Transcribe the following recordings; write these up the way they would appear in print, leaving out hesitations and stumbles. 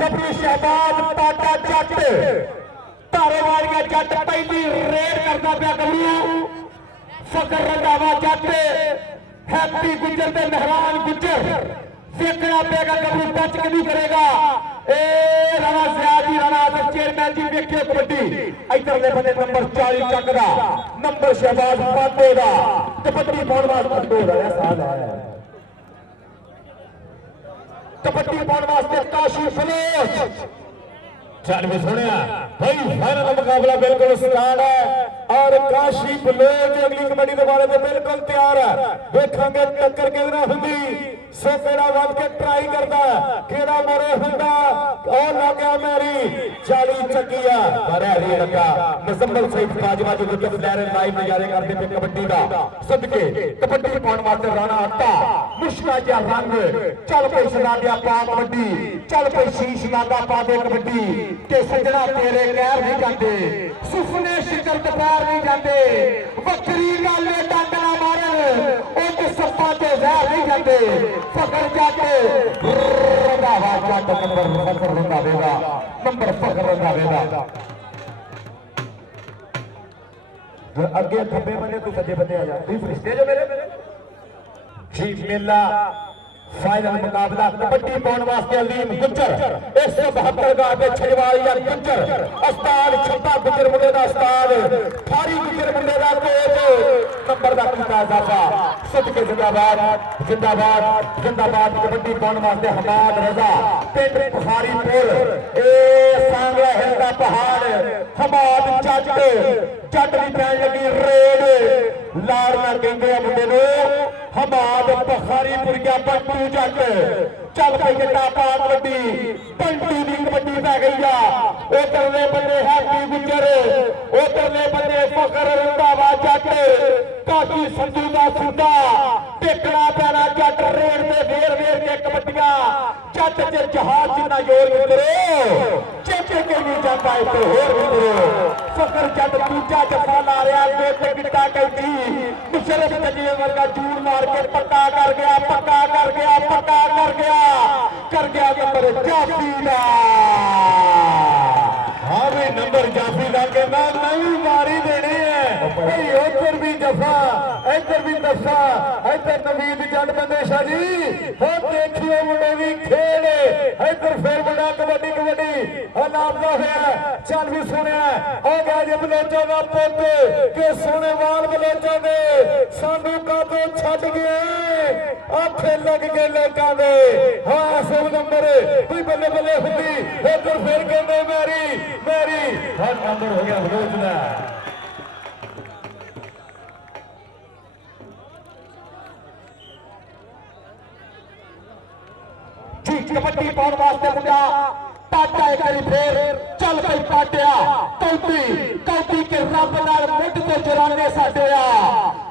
ਗੱਭਰੂ ਸ਼ਹਿਬਾਜ਼ ਪਾਟਾ ਜੱਟ ਧਾਰੇ ਵਾਲੀਆ ਜੱਟ ਪਹਿਲੀ ਰੇਡ ਕਰਦਾ ਪਿਆ ਗੱਭਰੂ ਫਕਰ ਰੰਧਾਵਾ ਜੱਟ हैप्पी गुजर ते मेहरान गुजर देखना पेगा ਗੱਭਰੂ टच कि नहीं करेगा ए राणा ज़ियाद जी राणा आसिफ चेयरमैन जी देखियो कबड्डी इधरले बंदे नंबर 40 चकदा नंबर शहबाज पाटे दा कबड्डी पाउण वास्ते खंडो दा साल है कबड्डी पाउण वास्ते काशी फलोच चल भी सुनिया भाई फाइनल मुकाबला बिल्कुल स्टार्ट है और काशी बलोच अगली कबड्डी के बारे में बिल्कुल तैयार है देखेंगे टक्कर कितना होंगी सो केड़ा वध के ट्राई करता केड़ा मोरे हुंदा और लग गया मेरी 40 चक्किया पर हरी लगा मुजम्मल सईद बाजवा जो विकेट लहरे लाइव नजारे करते पे कबड्डी दा सदके कबड्डी पाउण वास्ते राणा अट्टा मुश्का जा रंग चल पे सदा दिया पा कबड्डी चल पे शीश लागा पा दे कबड्डी ते सजना तेरे गैर नहीं जाते सुपने शिकर दोपहर नहीं जाते बकरी गाले डांगना मारन ओ सप्पा ते जहर नहीं जाते फकर जाके रंधावा जट नंबर फकर रंधावेगा नंबर फकर रंधावेगा अगे खब्बे बने तू सज्जे बने आ जा तू फरिश्ते जो मेरे जी मेला फाइनल मुकाबला कबड्डी पाउण वास्ते अलीम गुज्जर 172 गाह पे छजवालिया गुज्जर उस्ताद छप्पा गुज्जर मुंडे दा उस्ताद थारी गुज्जर मुंडे दा कोच नंबर दा कीता इजाफा सदके जिंदाबाद जिंदाबाद जिंदाबाद कबड्डी पाउण वास्ते हमाद रजा पिंड बुखारी पुल ए सांगला हिल दा पहाड़ हमाद जट जट दी पैण लगी रेड लाड़ना कहंदे आ मुंडे नु हमाद बुखारीपुरिया बंटू जट चल पई जट्टा पा कबड्डी बंटू दी कबड्डी पै गई आ उधरले बंदे हैप्पी गुजर उधरले बंदे फकर रंधावा जट काकी संधू दा सूटा टेकना पैना जट रेड ते वेर वेर के कबड्डियां जट च जहाज जिन्ना जोर मित्रो चेचे के नहीं जाता इस होर मित्रो फकर जट दूजा जफा ला रहा दो ते गिट्टा कहती मुशरफ जजीर वर्गा जूड़ मार के पक्का कर गया पक्का कर गया पक्का कर गया नंबर जाफी दा हाँ भी नंबर जाफी दा के नहीं मारी देनी है उधर भी जफा इधर भी दफा इधर नवीद जट बंदे शाह जी हो देखियो मुंडे भी खेल इधर फिर बड़ा कबड्डी कबड्डी लाभदा होया चल भी सुनिया हो गया जी बलोचा का पुत के सोने वाल बलोचा दे सानू कादो छड़ गए आखे लग गए लोगों दे हाँ सब नंबर कोई बल्ले बल्ले हुंदी उधर फिर कहंदे मेरी मेरी हर नंबर हो गया बलोच दा कबड्डी पाउण वास्ते मुंडा पाटा एक बारी फिर चल पई पाटिया कौटी कौटी के रब नाल मुठ ते जराने साडे आ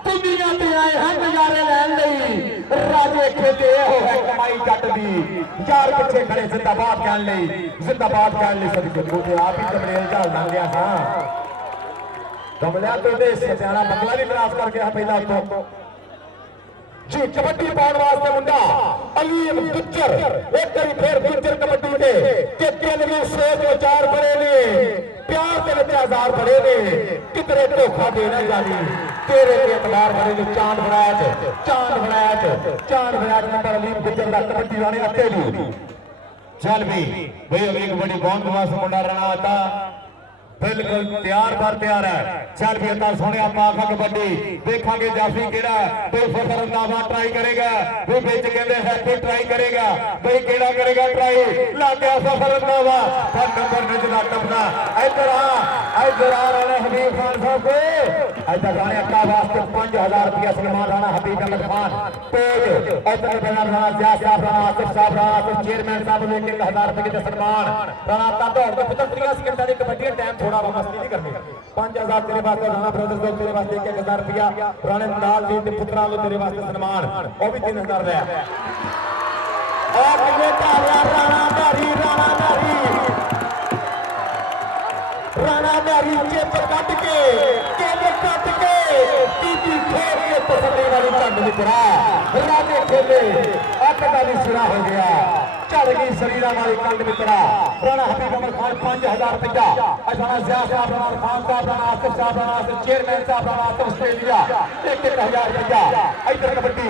दुनिया ते आए हैं नजारे लैन लई राजे खेते हो है कमाई जट दी यार पिछे खड़े जिंदाबाद कहन लई सदी को ते आप ही कमलेल झाल दांदिया हां कमलिया तो दे सत्याना बंगला भी क्रॉस कर गया पहला तो जी कबड्डी पाउण वास्ते मुंडा अलीम गुज्जर एक बारी फिर गुज्जर कबड्डी दे ते दिल में सोच विचार बड़े ने प्यार दे विच आज़ाद बड़े ने कितने धोखा देना जानी तेरे ते एतबार बड़े ने चांद बनाया नंबर अलीम गुज्जर दा कबड्डी राणे अत्ते दी चल भी भाई अगली कबड्डी कौन वास्ते मुंडा राणा आता बिल्कुल तैयार पर तैयार है चल भी इतना सोने पाखा कबड्डी देखांगे जाफी केड़ा कोई फकर रंधावा ट्राई करेगा वो बिच कहंदे हैप्पी ट्राई करेगा कोई केड़ा करेगा ट्राई लग गया फकर रंधावा पर नंबर निजला टपना इधर आ राणा हबीब खान साहब को इधर राणे अक्का वास्ते 5000 रुपया सलमान राणा हबीब अहमद खान पेज इधर बना राणा ज़ियाद साहब राणा आसिफ साहब राणा आसिफ चेयरमैन साहब ने 1000 रुपये के सलमान राणा ता दौड़ के पुत्र 30 सेकंड दी कबड्डी टाइम थोड़ा मस्ती नहीं करनी 5000 तेरे वास्ते राणा ब्रदर्स को तेरे वास्ते 1000 रुपया राणे नाल दी पुत्रा लो तेरे वास्ते सन्मान वो भी 3000 रहा और कितने तालियां राणा नारी चेप कट के टीटी खेल के तसल्ली वाली झंड निकला राजे खेले अक का भी सिरा हो गया गई शरीरा वाली कंड मित्रा राणा हबीब अमर खान 5000 रुपया राणा जिया साहब राणा खान साहब राणा आसिफ साहब राणा चेयरमैन साहब राणा ऑस्ट्रेलिया 1000 रुपया इधर कबड्डी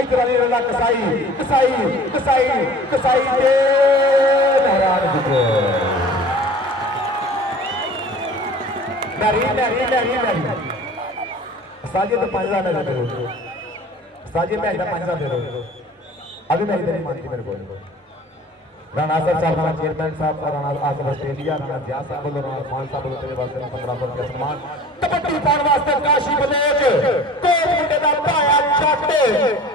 इधर अली रला कसाई कसाई कसाई कसाई के नाराज नरी नरी नरी नरी साजिद तो 5000 दे दो साजिद मैं 5000 दे दो अभी मैं इधर ही मानती मेरे को राणा आसिफ साहब राणा चेयरमैन साहब राणा आसिफ ऑस्ट्रेलिया राणा जिया साहब राणा खान साहब तेरे वास्ते 1500 रुपया सम्मान कबड्डी पाउण वास्ते काशी बलोच कोट मुंडे दा भाया जट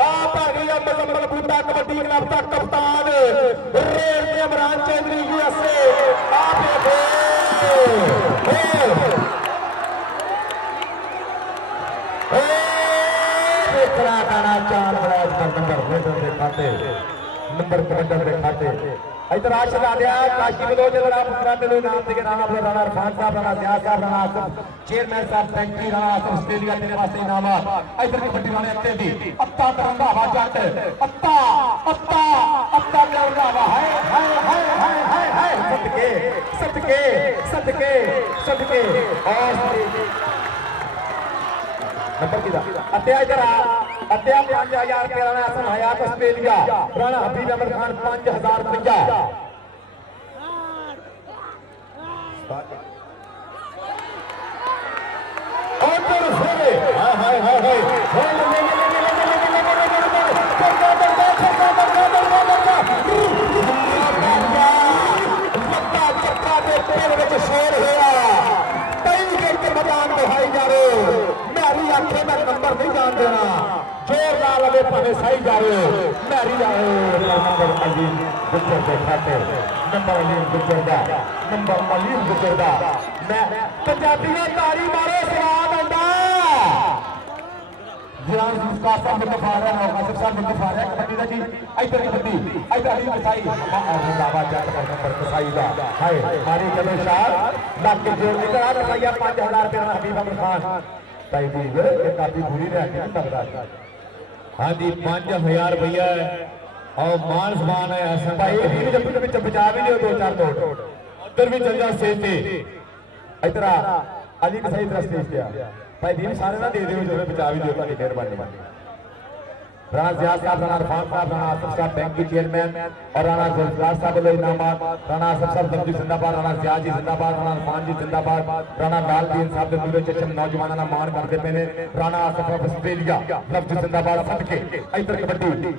आ भागी मुजम्मल बूटा कबड्डी क्लब दा कप्तान रेल के इमरान चौधरी यूएसए आ देखो चार बड़ा नंबर कबड्डर के खाते इधर आशा ला दिया काशी बलोच आप दिलो नाम के राणा राणा इरफान साहब राणा जिया साहब राणा आसिफ चेयरमैन साहब थैंकी राणा आसिफ ऑस्ट्रेलिया तेरे वास्ते इनामात इधर कबड्डी वाले अत्ते दी अत्ता तरंगावा जट अत्ता अत्ता अत्ता तरंगावा हाय हाय हाय हाय हाय हाय सदके सदके सदके सदके और नंबर किदा अत्या इधर अत्या 5000 रुपया राणा हसन हयात ऑस्ट्रेलिया राणा हबीब अमर खान 5000 रुपया और तो फिर हाय हाय हाय हाय चक्का दे पेड़ विच शेर होया कई गेट मैदान दिखाई जा रहे मैरी आखे मैं नंबर नहीं जान देना जोर ला लगे भावे सही जा रहे मैरी नंबर अलीम गुजर के खाते नंबर अलीम गुजर दा नंबर अलीम गुजर दा मैं पंजाबियों तारी मारो स्वाद आंदा जियान कासा मुतफा रहा है कासिफ साहब मुतफा रहा है कबड्डी दा जी इधर कबड्डी इधर अली कसाई दावा जट पर नंबर कसाई दा हाय मारी चलो शार लाग के जोर इधर आ रुपया 5000 रुपया हबीब अमर खान ताई दी ये काफी बुरी रह के लगदा हां जी 5000 रुपया और मान सम्मान है हसन भाई भी जब विच बचा भी लियो दो चार नोट उधर भी चल जा स्टेज पे इधर आ अली कसाई इधर स्टेज पे आ भाई भीम सारे ना दे दियो जो बचा भी दियो ताकि मेहरबानी राणा जिया साहब राणा इरफान साहब राणा आसिफ साहब बैंक के चेयरमैन और राणा जुल्फिकार साहब लो इनामात राणा आसिफ साहब दमजी जिंदाबाद राणा जिया जी जिंदाबाद राणा इरफान जी जिंदाबाद राणा लालदीन साहब के नूरे चशम नौजवानों का मान करते पे ने राणा आसिफ ऑस्ट्रेलिया लफ्ज जिंदाबाद सदके इधर कबड्डी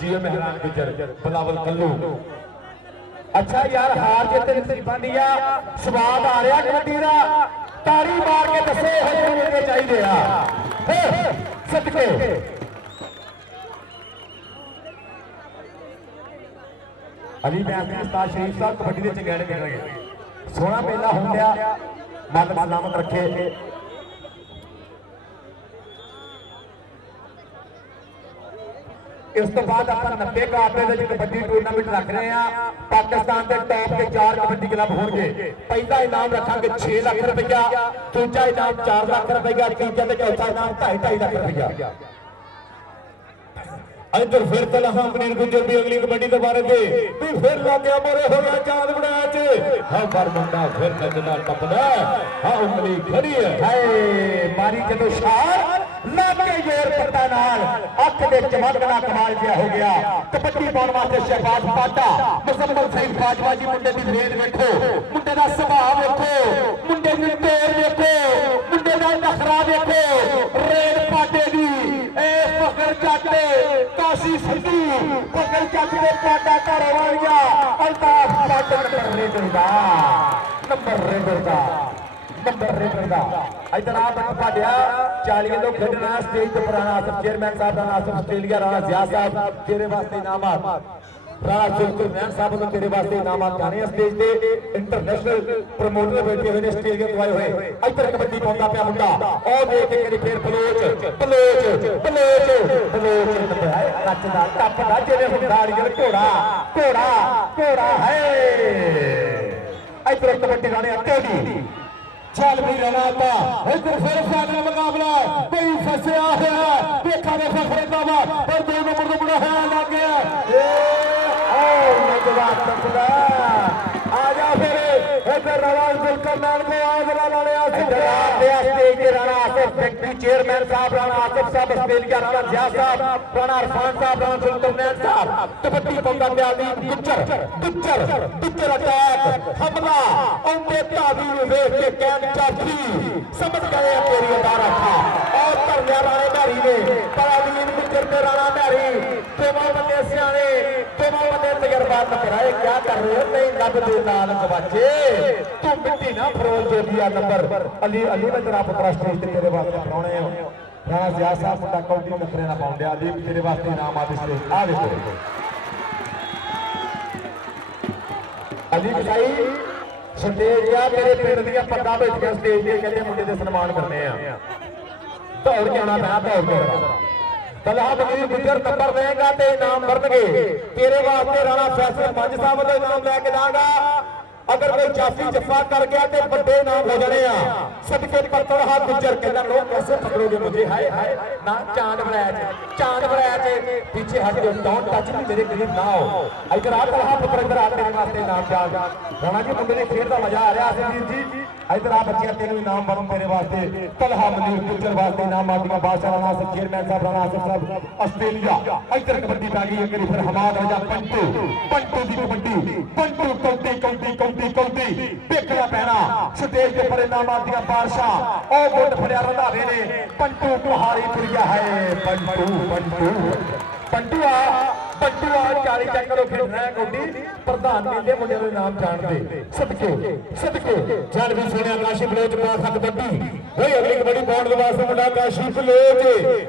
जियो मेहरान गुजर बिलावल कल्लू अच्छा यार हार के ते नसीबां दिया स्वाद आ रहा कबड्डी दा तारी मार के दसो होने चाहिए आ सदके अली मैं उस्ताद शरीफ साहब कबड्डी दे चंगेड़े देणगे सोहना मेला होंदिया मन सलामत रखे इस तो बाद आप 90 काटे कबड्डी टूर्नामेंट रख रहे हैं पाकिस्तान के टॉप के 4 कबड्डी क्लब होंगे पहला इनाम रखेंगे 6 लाख रुपया दूजा इनाम 4 लाख रुपया तीजा ते चौथा इनाम 2.5 लाख रुपया इधर फिर तलहा मनीर गुजर भी अगली कबड्डी दोबारा दे फिर लागे मोरे हो गया चांद बड़ा च हां पर मुंडा फिर नजना टपदा हां उंगली खड़ी है हाय मारी जदों शार लागे जोर पत्ता नाल अख दे चमकना कमाल जिहा हो गया कबड्डी पाउण वास्ते शहबाज पाटा मुजम्मल सईद बाजवा जी मुंडे दी रेड देखो मुंडे दा सुभाव देखो मुंडे दी तोड़ देखो मुंडे दा नखरा देखो रेड पाटे दी ए फखर चाटे काशी संधू फखर चाटे दे पाटा घर वालिया अल्ताफ पाटा नंबर रेडर दा इधर आप पाटिया 40 लोग खेलना स्टेज पर राणा आसिफ चेयरमैन साहब राणा आसिफ ऑस्ट्रेलिया राणा जिया साहब तेरे वास्ते इनामात राणा जुल्फिकार साहब को तेरे वास्ते इनामात जाने स्टेज पे इंटरनेशनल प्रमोटर बैठे हुए ने स्टेज के दुआए हुए इधर कबड्डी पाउंदा पे मुंडा और देख के फिर बलोच है नचदा टपदा जेने हुंदाड़ी घोड़ा घोड़ा घोड़ा है इधर कबड्डी राणे तेजी चल भी रहना था इधर फिर फाइनल मुकाबला कोई फंसया है देखा ने फखरे का पर 2 नंबर का बड़ा है लग गया आजा फिर इधर नवाज जुल्करनैन को आगरा लाने राणा आसिफ फैक्ट्री चेयरमैन साहब राणा आसिफ साहब ऑस्ट्रेलिया राणा जिया साहब राणा इरफान साहब राणा जुल्करनैन साहब कबड्डी पंगा त्यागी गुज्जर अटैक हमला उनके तावी में देख के कैन चाची समझ गए तेरी अदारा था और कर लिया राणे मैरी ने पराधीन गुज्जर ने राणा मैरी दोनों बंदे सियाने दोनों बंदे तजर्बा कराए क्या कर रहे हो नहीं रब दे नाल गवाचे तू मिट्टी ना फरोल जोगिया नंबर अली अली में तेरा पुत्रा स्टेज ते तेरे वास्ते बनाने हो राणा जिया साहब मुंडा कौडी नखरे ना पाउंदे अली तेरे वास्ते नाम आदि स्टेज आ देखो अली भाई स्टेज या तेरे पिंड दी पत्ता बैठ के स्टेज ते कहते मुंडे दे सम्मान करने आ दौड़ के आना पैना दौड़ के तलहा बनीर गुजर नंबर देगा ते इनाम भरनगे तेरे वास्ते राणा फैसल पंज साहब वालों इनाम लेके जाएगा अगर कोई जाफी जफा कर गया तो बड़े इनाम हो जाने सदके पत्थर हाथ गुजर कहना लोग कैसे पकड़ोगे मुझे हाय हाय ना चांद बनाया पीछे हट जाओ डोंट टच मी मेरे करीब ना हो इधर आ तलहा पुत्र इधर आ तेरे वास्ते इनाम जा राणा जी मुंडे ने खेल का मजा आ रहा है जी इधर आ बच्चे तेन इनाम बनू तेरे वास्ते तलहा मनीर गुजर वास्ते इनाम आदिमा बादशाह राणा से चेयरमैन साहब राणा साहब ऑस्ट्रेलिया इधर कबड्डी पै गई है फिर हमाद राजा पंटू दी कबड्डी पंटू कौटी देखना पैना स्टेज के पर इनाम आदिमा बादशाह ओ गुट फड़िया रंधावे ने पंटू पहाड़ी पुरिया है पंटू आ 40 चक्कर खेलना है कौडी प्रधान मेले मुंडे नु नाम जान दे सदके चल भी सुनिया काशी बलोच पास कबड्डी होई अगली कबड्डी पाउंड दे वास्ते मुंडा काशी बलोच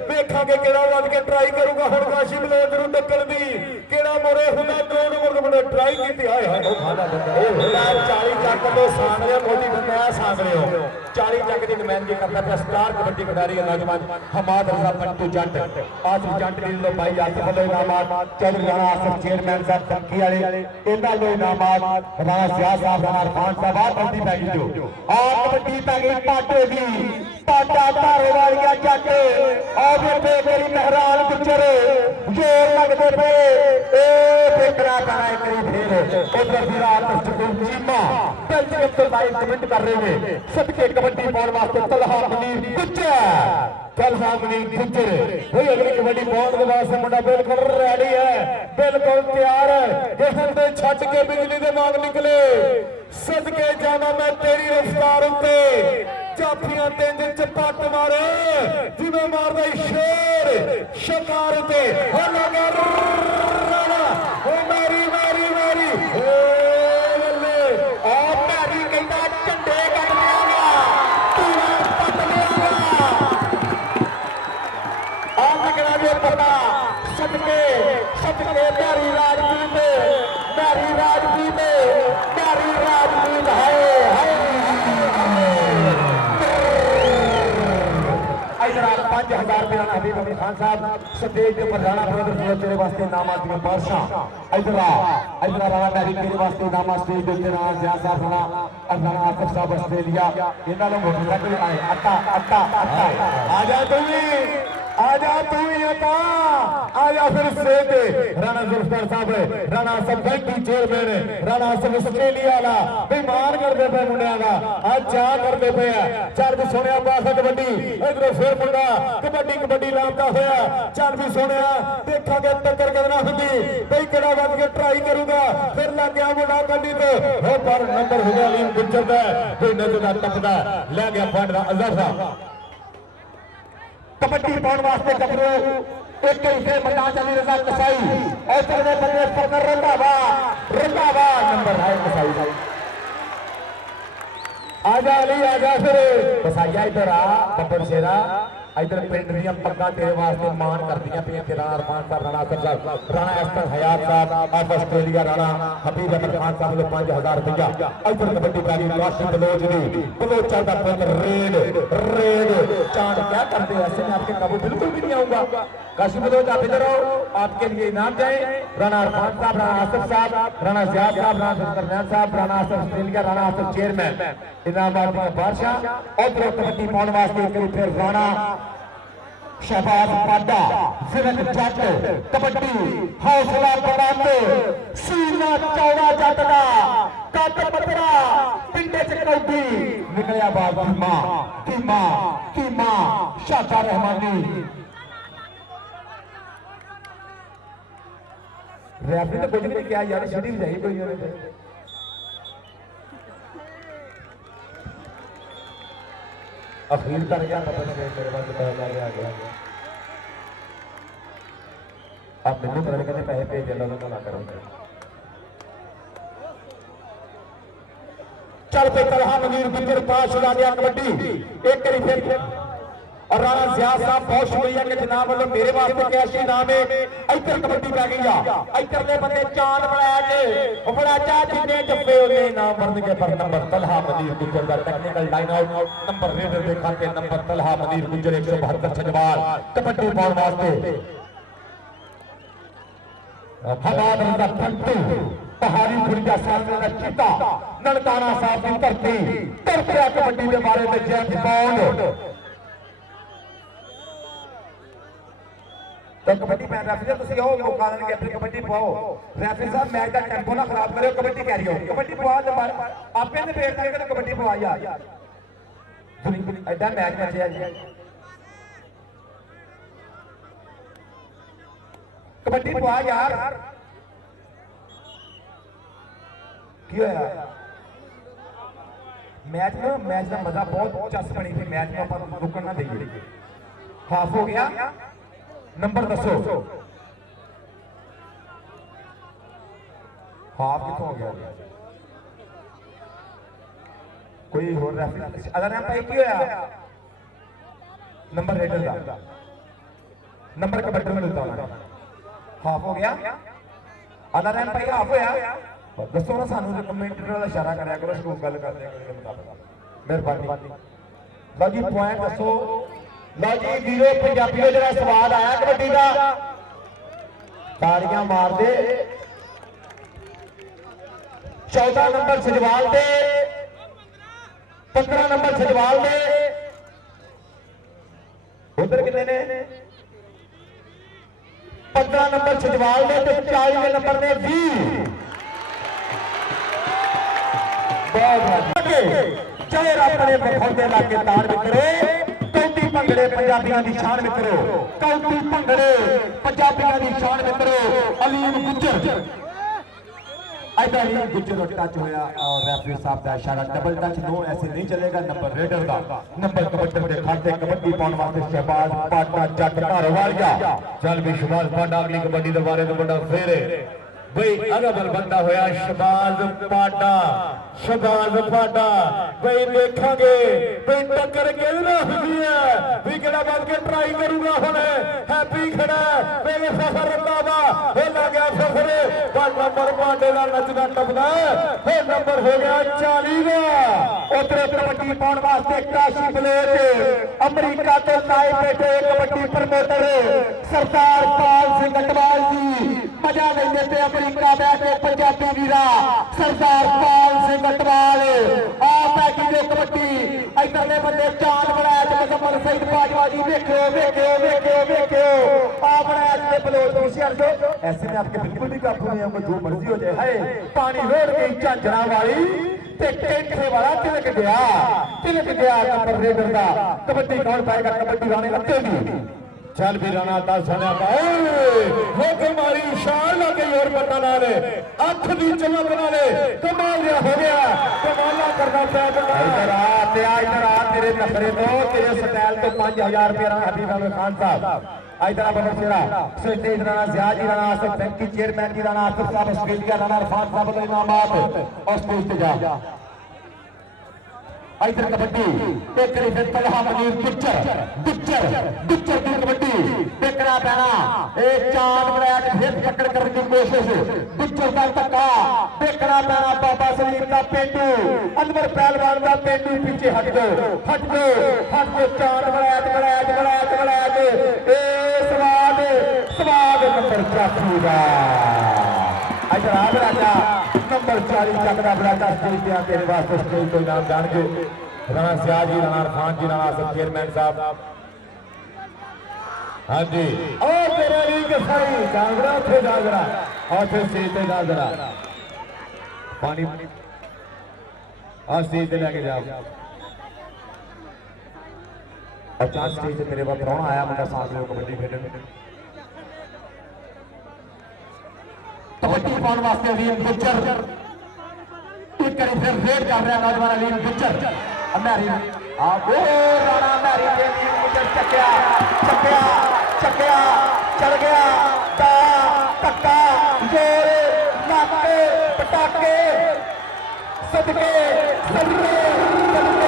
देखांगे केड़ा वध के ट्राई करूंगा हुन काशी बलोच नु टक्कर दी केड़ा मोरे हुंदा 2 नंबर दे मुंडे ट्राई कीती हाय हाय खाना बंदा ए 40 चक्कर तो सांगले मोटी बंदा सांगले हो 40 चक्कर दी नुमाइंदगी करता है स्टार कबड्डी खिडारी नौजवान हमाद रजा पंटू जंट आज जंट दी लो भाई आसिफ वाले इनामात चल राणा आसिफ चेयरमैन साहब टंकी वाले इन्हां लो इनामात राणा जिया साहब राणा इरफान साहब आ कबड्डी पै गई जो आ कबड्डी पै गई पाटे दी पाटा धारे वालिया जट और तेरी मेहरान गुजर जोर लगदे पे ए देखना पैना एक फिर उधर विराट चीमा बेल्जियम तो लाइव कमेंट कर रहे हैं सबके कबड्डी पाउन वास्ते तलहा मनीर गुजर वही अगली कबड्डी पाउन के वास्ते मुंडा बिल्कुल रेडी है बिल्कुल तैयार है जिसने छट के बिजली के मांग निकले सदके जाना मैं तेरी रफ्तार उत्ते जाफियां तेंज चपट मारे जिवें मारदा शेर शिकार ते हो लगा राणा ओ मेरी ओ बल्ले आ मैरी कहंदा झंडे कट लियागा पूरा पट लियागा आ लगना जो पता सदके प्यारी राजपूत हबीब अली खान साहब स्टेज के ऊपर राणा ब्रदर्स तेरे वास्ते नाम आदमी बादशाह इधर राणा मैरी तेरे वास्ते नाम स्टेज के ऊपर राणा जिया साहब राणा आसिफ साहब ऑस्ट्रेलिया इन्हां नु मोटरसाइकिल आए अट्टा आजा तू ही आजा फिर स्टेज पे राणा जुल्फकार साहब राणा सब बैंक चेयरमैन राणा सब ऑस्ट्रेलिया वाला बेईमान करते पे मुंडिया का आज चाह करते पे चल भी सुनिया पास कबड्डी इधर फिर मुंडा कबड्डी लामता होया चल भी सुनिया देखा टक्कर कितना होंगी भाई केड़ा वध के ट्राई करूंगा फिर लग गया मुंडा गड्डी ते हो पर नंबर हो गया लीन गुजर दा कोई नजर टपदा ले गया पॉइंट दा अजहर साहब कबड्डी पाउन वास्ते गबरू एक से मैदान चली रजा कसाई और चलने प्रदेश पर रंधावा नंबर है कसाई भाई आजा अली आजा फिर कसाईया इधर आ बब्बर शेरा इधर पिंड दी पग्गा तेरे वास्ते मान कर दियां पे तेरा अरमान साहब राणा साहब राणा एस्टर हयात साहब ऑफ ऑस्ट्रेलिया राणा हबीब अहमद खान साहब ने 5000 रुपया इधर कबड्डी पारी काशिफ बलोच दी बलोचा दा पुत्र रेड चांद क्या करते हैं ऐसे में आपके काबू बिल्कुल भी नहीं आऊंगा काशी बलोच आप इधर आओ, आपके लिए इनाम जाए। राणा अरफान साहब, राणा आसिफ साहब, राणा जियाद साहब, राणा सरनान साहब, राणा आसिफ ऑस्ट्रेलिया, राणा आसिफ चेयरमैन इनामात का बादशाह। और कबड्डी पाने वास्ते फिर राणा शहबाज पाडा, जिरक जट, कबड्डी हौसला बुलंद, सीना चौड़ा जट दा कद पतरा, पिंडे च कौडी निकलिया बाल कीमा कीमा कीमा शादा रहमानी। रेफरी तो कुछ नहीं किया यार, छड़ी बजाई कोई नहीं। अखीर कर गया मेरे पास आ गया। अब मैंने पता नहीं कहते पैसे भेज देना ना करो। चल पे तलहा मनीर गुजर पास उड़ा दिया कबड्डी एक करी फिर। और राणा जियाद साहब बहुत शुक्रिया कि जनाब वालों मेरे वास्ते कैश इनाम है। इधर कबड्डी पै गई आ, इधरले बंदे चांद बड़ा के बड़ा चाह जिन्ने जफ्फे उन्हें इनाम भरनगे। पर नंबर तलहा मनीर गुजर का technical line out number raider दे खाते नंबर तलहा मनीर गुजर 172 छजवाल कबड्डी पाउन वास्ते। हमाद रजा पंटू पहाड़ी खुर्जा सामने का चीता ननकाना साहब की धरती तरफिया कबड्डी के बारे में जेम्स बॉन्ड। तो कबड्डी मैं रेफरी तुम आओ मौका देंगे अपनी कबड्डी पाओ। रेफरी साहब मैच का टेंपो ना खराब करो, कबड्डी कैरी हो कबड्डी पवा दो आपके ने पेड़ देंगे तो कबड्डी पवा यार ऐसा मैच में चाहिए कबड्डी पवा यार। मैच में मैच का मजा बहुत चस बनी थी। मैच में अपन रुकन ना देंगे। हाफ हो गया नंबर दसो हाफ कितों हो गया कोई होर रेफरी अगर हम भाई की होया नंबर रेडर का नंबर कबड्डी में मिलता हाफ हो गया अगर हम भाई हाफ होया दसो ना सानू कमेंटेटर वाला इशारा करया करो स्कूल गल करदे के मुताबिक मेहरबानी। लो जी पॉइंट दसो। लो जी वीरो पंजाबीओ जरा स्वाद आया कबड्डी का ताड़ियां मार दे। 14 नंबर सजवाल दे 15 नंबर सजवाल दे उधर कितने ने 15 नंबर सजवाल दे तो 40 नंबर ने 20 चाहे अपने बखौते लाके तार मित्रो कौटी भंगड़े पंजाबियों की शान मित्रो कौटी भंगड़े पंजाबियों की शान मित्रो अलीम गुज्जर अलीम गुज्जर टच होया और रेफरी साहब का इशारा डबल टच नो ऐसे नहीं चलेगा। नंबर रेडर का नंबर कबड्डी के खाते कबड्डी पाउन वास्ते शहबाज पाटा जट धारवालिया चल भी शहबाज पाटा अगली कबड्डी के बारे में बड़ा फेरे भाई अगबल बंदा होया शहबाज पाटा भाई देखांगे भाई टक्कर खेलना हुई है विकेट बन के ट्राई करूंगा हुण हैप्पी खड़ा मेरे फखर रंधावा खेला गया फखरे नंबर पाटे का नचना टपना नंबर हो गया 40 का। उधर कबड्डी पाउन वास्ते काशी बलोच अमरीका तो लाए बैठे कबड्डी प्रमोटर सरदार पाल सिंह अटवाल जी मजा लेंगे थे अमरीका बैठे पंजाबी वीरा सरदार पाल सिंह अटवाल आप जो कबड्डी इधरले बंदे चांद बनाया मुकम्मल सईद बाजवा जी देखो देखो देखो देखो आप बनाया बलोच ऐसे में आपके बिल्कुल भी काबू नहीं होगा जो मर्जी हो जाए। है पानी रोड गई झांझरा वाली टेंटे वाला तिलक गया नंबर रेडर का कबड्डी कौन पाएगा कबड्डी राणे लगेगी। चल भी राणा दस हमारी शान लगे और पता ना ले अख की चमक ना ले कमाल हो गया कमाला करना चाहिए। इधर आ तेरे नखरे तो तेरे स्टाइल तो 5000 रुपया हबीब अहमद खान साहब इधर बबर सेड़ा स्टेज राणा जियाद जी राणा आसिफ बैंक की चेयरमैन जी राणा आसिफ साहब ऑस्ट्रेलिया राणा अरफान साहब के इनामात और स्टेज पे जा इधर कबड्डी एक फिर तलहा मनीर गुज्जर की कबड्डी देखना पैना एक चांद ब्लैक फिर पकड़ करने की कोशिश गुज्जर का धक्का देखना पैना बाबा सलीम का पेंडू अनवर पहलवान का पेंडू पीछे हट दो चांद ब्लैक ए स्वाद काफी इधर राजा नंबर 40 तक का बराजा स्टेज पे तेरे वास्ते स्टेज को इनाम जान के राणा सियाह जी, राणा खान जी, राणा सब चेयरमैन साहब। हाँ जी और तेरे लिए सही गागरा थे गागरा और फिर स्टेज पे गागरा पानी और स्टेज पे लेके जाओ। और चार स्टेज से मेरे पास प्राण आया मुंडा साथ में कबड्डी खेलने में कबड्डी पाने वास्ते अलीम गुज्जर एक करी फिर रेड कर रहा है नौजवान अलीम गुज्जर अमेरी आप राणा अमेरी के अलीम गुज्जर चक्या चक्या चक्या चल गया ता टक्का जोर नाके पटाके सदके सदके सदके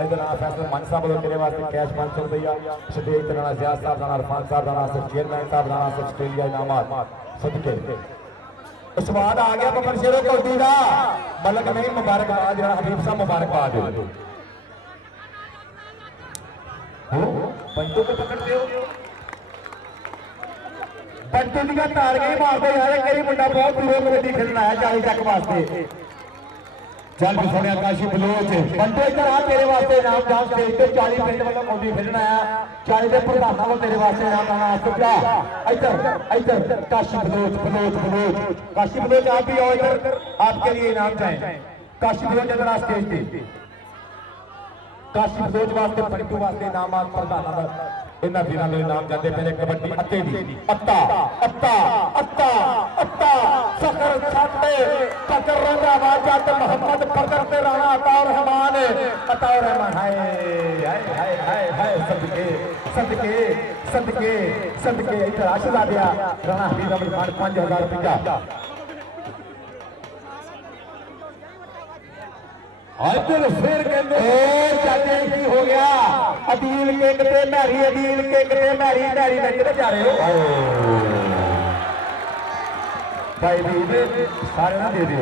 इधर फैसला मन साहब तेरे वास्ते कैश 500 रुपया शबीर राणा जियाद साहब, राणा इरफान साहब, राणा सब चेयरमैन साहब, राणा सब ऑस्ट्रेलिया इनामात सदके स्वाद आ गया पवन शेरों कबड्डी का मलक नहीं मुबारकबाद हबीब साहब मुबारकबाद बंटू को पकड़ते हो बंटू जी का तार गई मारते यार कई मुंडा बहुत दूर कबड्डी खेलना है 40 तक वास्ते चल भी सुनिया काशी बलोच बंटू इधर आ तेरे वास्ते इनाम जान स्टेज पे 40 मिनट वाला कबड्डी खेलना है 40 के प्रधाना को तेरे वास्ते इनाम आना सुप्या इधर इधर काशी बलोच बलोच बलोच काशी बलोच आप भी आओ इधर आपके लिए इनाम जाए काशी बलोच इधर आ स्टेज पे काशी बलोच वास्ते बंटू वास्ते इनाम प्रधाना इन्ना वीर इनाम जाते पे कबड्डी अत्ते दी अत्ता अत्ता अत्ता अत्ता फकर छाते फकर रंगा वाजात मोहम्मद फकर ते राणा अताउर रहमान अताउर रहमान हाय हाय हाय हाय हाय सदके सदके सदके सदके इधर आशीर्वाद दिया राणा हबीब अहमद खान 5000 रुपया इधर फिर कहते चाचे की हो गया अदील किंग ते मैरी अदील किंग ते मैरी मैरी में किधर जा रहे हो भाई भी सारे ना दे दे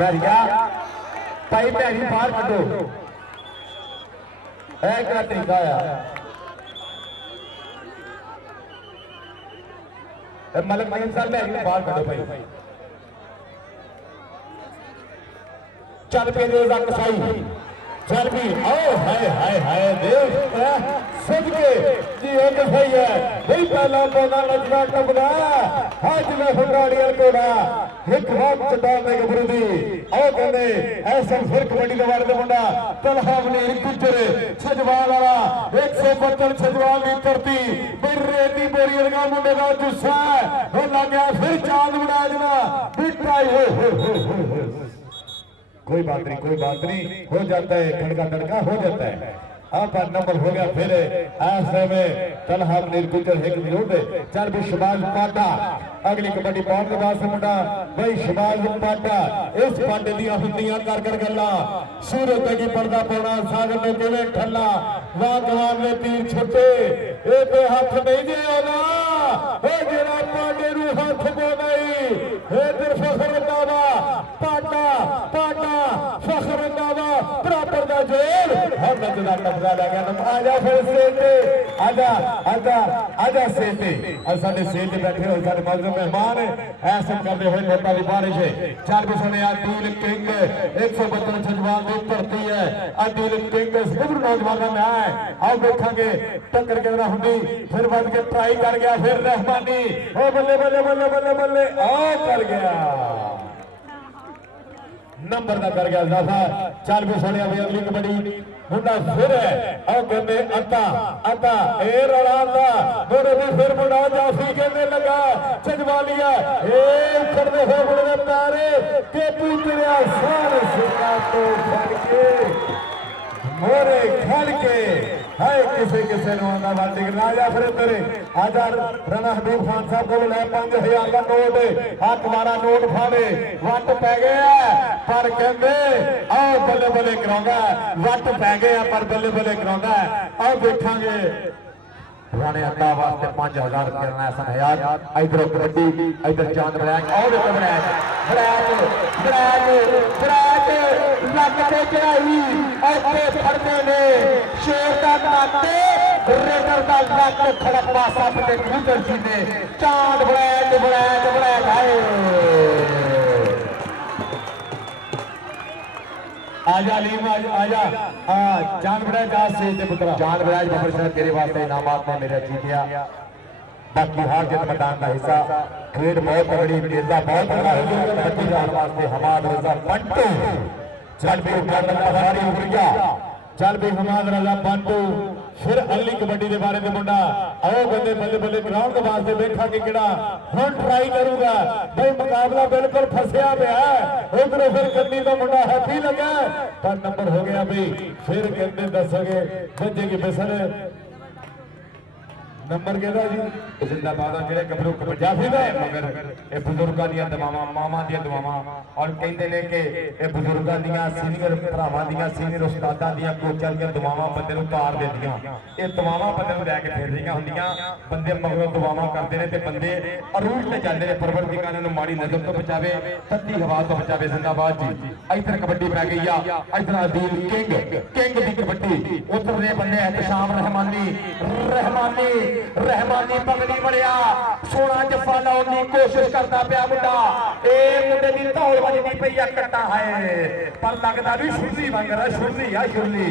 मैरिया भाई मैरी बाहर कटो एक तरीका है मलक महीन साल मैरी बाहर कटो भाई चल पे दे रंग साई चल भी आओ हाय हाय हाय देव सदके जी हो तो सही है भाई पहला पौधा लचना टपका आज में फंगाड़िया कोड़ा एक रात चटाने के विरोधी आओ कहने ऐसा फिर कबड्डी के बारे में मुंडा तलहा ने गुजर सजवाल वाला 172 सजवाल की धरती रेती बोरी का मुंडे का जुस्सा हो लग गया फिर चांद उड़ा जना बिटाई हो कोई बात नहीं हो जाता है खड़का तड़का हो जाता है अब नंबर हो गया फिर ऐसे में तलहा गुजर एक मिनट चल भी शबाज पाटा अगली कबड्डी पाउंड के बाद से मुंडा भाई शबाज पाटा इस पाटे दिया हुंदियां कर गल्ला सूरत की पर्दा पाना सागर ने किवे ठल्ला वागवान ने तीर छुट्टे ए पे हाथ नहीं दे आना ए जेरा पाटे नु हाथ बोनाई ए दिल फखर दावा पाटा पाटा फखर दावा बराबर दा जोर हम नचदा टपका लगा तुम आजा फिर स्टेज पे आजा आजा आजा स्टेज पे और साडे स्टेज पे बैठे हो साडे मौजूद मेहमान ऐसे करते हुए नेता की बारिश है चार भी सुने अदील किंग 172 जजवान की धरती है अदील किंग सिर्फ नौजवान में है आओ देखेंगे टक्कर कितना होगी फिर बच के ट्राई कर गया फिर रहमानी ओ बल्ले बल्ले बल्ले बल्ले बल्ले आओ कर गया नंबर का कर गया इजाफा चल भी सुने अगली कबड्डी मुंडा फिर है और कहते अता अता ए रड़ा मेरे भी फिर मुंडा जाफी कहने लगा सजवालिया ए उखड़ते हुए मुंडे तारे के पूतरिया सारे सिक्का तो फड़ के मोरे खड़ के हाय किसे किसे नु आंदा वाल टिकना आ जा फिर तेरे आजा राणा हबीब खान साहब को ले 5000 का नोट हाथ मारा नोट फावे वट पै गया पर कहंदे आओ बल्ले बल्ले करांदा वट पै गया पर बल्ले बल्ले करांदा आओ देखांगे राणे अड्डा वास्ते 5000 करना है हयात इधर कबड्डी इधर चांद ब्लैक और ब्लैक लग के चढ़ाई ऐसे फड़ने ने शेर का नाते रेडर का लग खड़कवा सामने गुजर जी ने चांद ब्लैक आए आजा लीम आजा जान बड़ाज आज से पुत्रा जान बड़ाज बबर साहब तेरे वास्ते इनामात ने मेरा जीतिया बाकी हार जीत मैदान का हिस्सा खेड बहुत तगड़ी मेला बहुत तगड़ा है बच्ची जान वास्ते हमाद रजा बंटू चल भी पधारी उड़िया चल भी हमाद रजा बंटू फिर अगली कबड्डी के बारे में मुंडा आओ बंदे बल्ले बल्ले ग्राउंड वास्ते बैठा कि किड़ा हुण ट्राई करूंगा भाई मुकाबला बिल्कुल फसया पिया उधरों फिर गड्डी का मुंडा हाथी लगा पर नंबर हो गया भाई फिर कहते दसोगे बच्चे की बिसल नंबर कहता जी जिंदाबाद जेडे गबरू कबड्डी मगर ये बुजुर्गों दी दुआवां मावां दी दुआवां और कहते हैं कि ये बुजुर्गों दी सीनियर भरावां दी सीनियर उस्तादां दी कोचां दी दुआवां बंदे नूं तार दिंदियां ये दुआवां बंदे नूं लैके फिर रहियां हुंदियां बंदे मगरों दुआवां करदे ने ते बंदे अरूज ते जांदे ने परवरदिगार इन्हां नूं माड़ी नज़र तो बचावे तत्ती हवा तो बचावे जिंदाबाद जी इधर कबड्डी पै गई आ इधर अदील किंग दी कबड्डी उधर दे बंदे एहतशाम रहमानी पगड़ी बड़िया सोना जफा लाने की कोशिश करता पिया मुंडा ए मुंडे दी धौल वजदी पई आ कट्टा है पर लगदा भी शुरली वांग रहा शुरली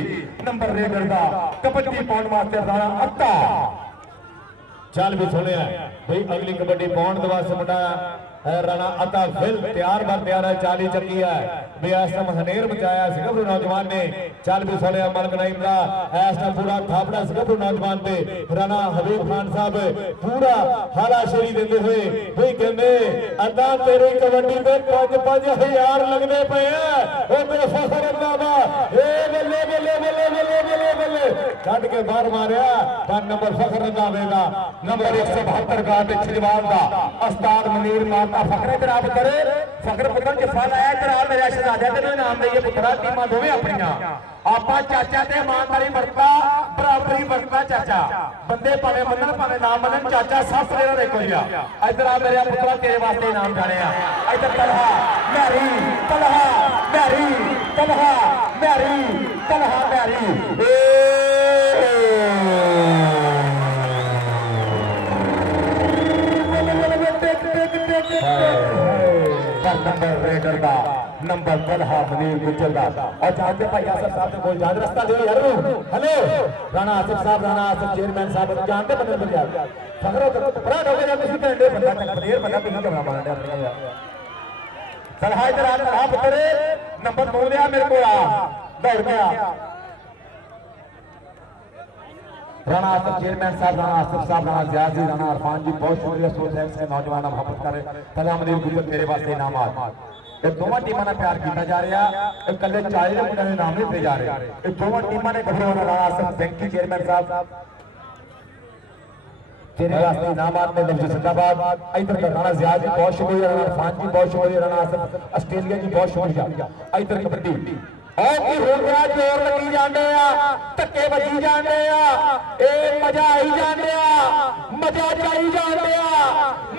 नंबर रेडर दा कबड्डी पाउण वास्ते राणा अड्डा चल भी सुनिया भाई अगली कबड्डी पाउण दे वास्ते मुंडा राणा अता फिल तैयार बर तैयार है 40 चक्की है भी इस टाइम हनेर मचाया गबरू नौजवान ने चल भी सुनिया मलक नईम दा इस टाइम पूरा थापड़ा गबरू नौजवान पे राणा हबीब खान साहब पूरा हालाशेरी देते हुए भाई कहते अदा तेरी कबड्डी पे 5-5000 लगने पे उधर फखर अल्लाह ए बल्ले बल्ले बल्ले बल्ले बल्ले बल्ले कट के बाहर मारिया पर नंबर फखर अल्लाह का नंबर 172 का पिछलीवाल का उस्ताद मुनीर माता फखरे जनाब करे फखर पुत्र जफा लाया जनाब मेरा शहजादा तेन इनाम दईए पुत्रा टीमां दोवें अपनियां आपा चाचा ते ईमानदारी वरता बराबरी वरता चाचा बंदे भावे मनन भावे ना मनन चाचा सब प्लेयर इक्को जिहा इधर आ मेरे पुत्रा तेरे वास्ते इनाम जाने आ इधर तलहा मैरी नंबर रेडर का नंबर तलहा मुनीर गुजर का और जानते भाई आसिफ साहब ने कोई जान रास्ता दे यार हेलो राणा आसिफ साहब राणा आसिफ चेयरमैन साहब जानते बंदे बन यार फखरो तो बड़ा हो गया किसी पे बंदा तक देर बंदा किसी का मारने अपने यार तलहा इधर आ तलहा पुत्र नंबर 2 लिया मेरे को आ दौड़ गया राणा आसिफ चेयरमैन साहब राणा आसिफ साहब राणा जियाद जी राणा अरफान जी बहुत शुक्रिया सोच से नौजवान मोहब्बत कर तलहा मुनीर गुजर तेरे वास्ते इनामात ये दोवां टीमां ने प्यार किया जा रहा है कल्ले 40 दे मुंडे नाम नहीं दिए जा रहे ये दोवां टीमां ने गबरू राणा आसिफ बैंकी चेयरमैन साहब तेरे वास्ते इनामात में लफ्ज़ जिंदाबाद इधर का राणा जियाद जी बहुत शुक्रिया राणा अरफान जी बहुत शुक्रिया राणा आसिफ ऑस्ट्रेलिया जी बहुत शुक्रिया इधर कबड्डी और की हो गया जोर लगी जाने धक्के बजी जाने मजा आई जाने मजा चाही जाने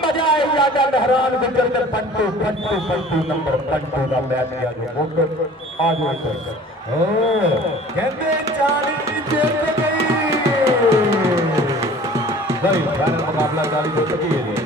मजा आई जाता मेहरान गुजर ते पंटू नंबर पंटू का मैच किया जो वोट आ जाओ कहते 40 जीत गई भाई फाइनल मुकाबला 40 हो चुकी है